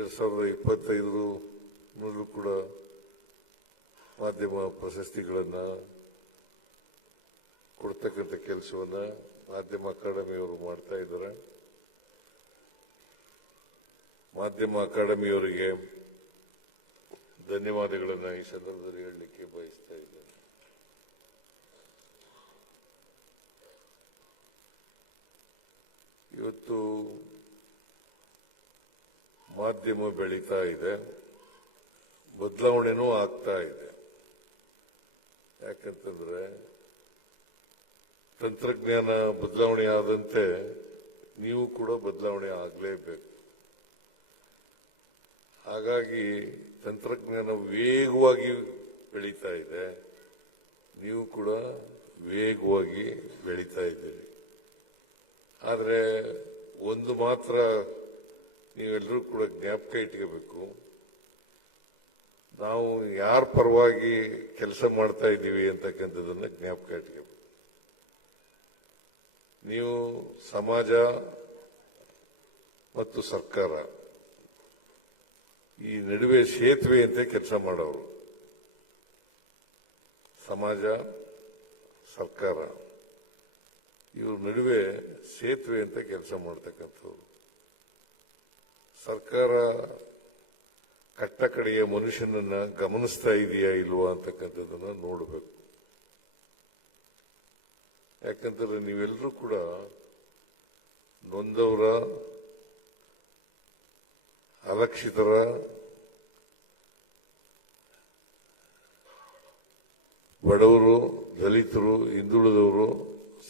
2025 ಕೂಡ ಮಾಧ್ಯಮ ಪ್ರಶಸ್ತಿಗಳನ್ನು ಕೊಡ್ತಕ್ಕಂಥ ಕೆಲಸವನ್ನ ಮಾಧ್ಯಮ ಅಕಾಡೆಮಿಯವರು ಮಾಡ್ತಾ ಇದ್ದಾರೆ. ಮಾಧ್ಯಮ ಅಕಾಡೆಮಿಯವರಿಗೆ ಧನ್ಯವಾದಗಳನ್ನು ಈ ಸಂದರ್ಭದಲ್ಲಿ ಹೇಳಲಿಕ್ಕೆ ಬಯಸ್ತಾ ಇದ್ದೇನೆ. ಇವತ್ತು ಮಾಧ್ಯಮ ಬೆಳೀತಾ ಇದೆ, ಬದಲಾವಣೆನೂ ಆಗ್ತಾ ಇದೆ. ಯಾಕಂತಂದ್ರೆ ತಂತ್ರಜ್ಞಾನ ಬದಲಾವಣೆ ಆದಂತೆ ನೀವು ಕೂಡ ಬದಲಾವಣೆ ಆಗಲೇಬೇಕು. ಹಾಗಾಗಿ ತಂತ್ರಜ್ಞಾನ ವೇಗವಾಗಿ ಬೆಳೀತಾ ಇದೆ, ನೀವು ಕೂಡ ವೇಗವಾಗಿ ಬೆಳೀತಾ ಇದ್ದೀರಿ. ಆದರೆ ಒಂದು ಮಾತ್ರ ನೀವೆಲ್ಲರೂ ಕೂಡ ಜ್ಞಾಪಕ ಇಟ್ಕೋಬೇಕು, ನಾವು ಯಾರ ಪರವಾಗಿ ಕೆಲಸ ಮಾಡ್ತಾ ಇದ್ದೀವಿ ಅಂತಕ್ಕಂಥದ್ದನ್ನ ಜ್ಞಾಪಕ ಇಟ್ಕೋಬೇಕು. ನೀವು ಸಮಾಜ ಮತ್ತು ಸರ್ಕಾರ ಈ ನಡುವೆ ಸೇತುವೆ ಅಂತ ಕೆಲಸ ಮಾಡೋರು. ಸಮಾಜ ಸರ್ಕಾರ ಇವ್ರ ನಡುವೆ ಸೇತುವೆ ಅಂತ ಕೆಲಸ ಮಾಡ್ತಕ್ಕಂಥವ್ರು. ಸರ್ಕಾರ ಕಟ್ಟ ಕಡೆಯ ಮನುಷ್ಯನನ್ನ ಗಮನಿಸ್ತಾ ಇದೆಯಾ ಇಲ್ವಾ ಅಂತಕ್ಕಂಥದ್ದನ್ನ ನೋಡಬೇಕು. ಯಾಕಂದ್ರೆ ನೀವೆಲ್ಲರೂ ಕೂಡ ನೊಂದವರ, ಅಲಕ್ಷಿತರ, ಬಡವರು, ದಲಿತರು, ಹಿಂದುಳಿದವರು,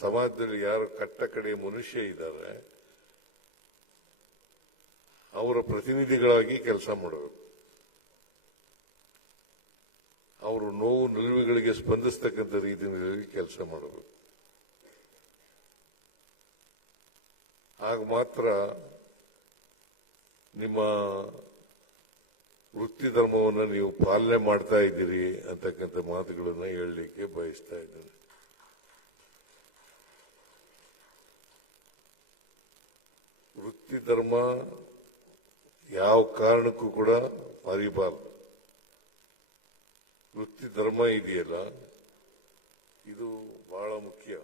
ಸಮಾಜದಲ್ಲಿ ಯಾರು ಕಟ್ಟ ಕಡೆಯ ಮನುಷ್ಯ ಇದ್ದಾರೆ ಅವರ ಪ್ರತಿನಿಧಿಗಳಾಗಿ ಕೆಲಸ ಮಾಡಬೇಕು. ಅವರು ನೋವು ನಿಲುವುಗಳಿಗೆ ಸ್ಪಂದಿಸ್ತಕ್ಕಂಥ ರೀತಿಯಲ್ಲಿ ಕೆಲಸ ಮಾಡಬೇಕು. ಆಗ ಮಾತ್ರ ನಿಮ್ಮ ವೃತ್ತಿ ಧರ್ಮವನ್ನು ನೀವು ಪಾಲನೆ ಮಾಡ್ತಾ ಇದ್ದೀರಿ ಅಂತಕ್ಕಂಥ ಮಾತುಗಳನ್ನು ಹೇಳಲಿಕ್ಕೆ ಬಯಸ್ತಾ ಇದ್ದೇನೆ. ವೃತ್ತಿ ಧರ್ಮ ಯಾವ ಕಾರಣಕ್ಕೂ ಕೂಡ ಮರಿಬಾರದು. ವೃತ್ತಿ ಧರ್ಮ ಇದೆಯಲ್ಲ, ಇದು ಬಹಳ ಮುಖ್ಯ.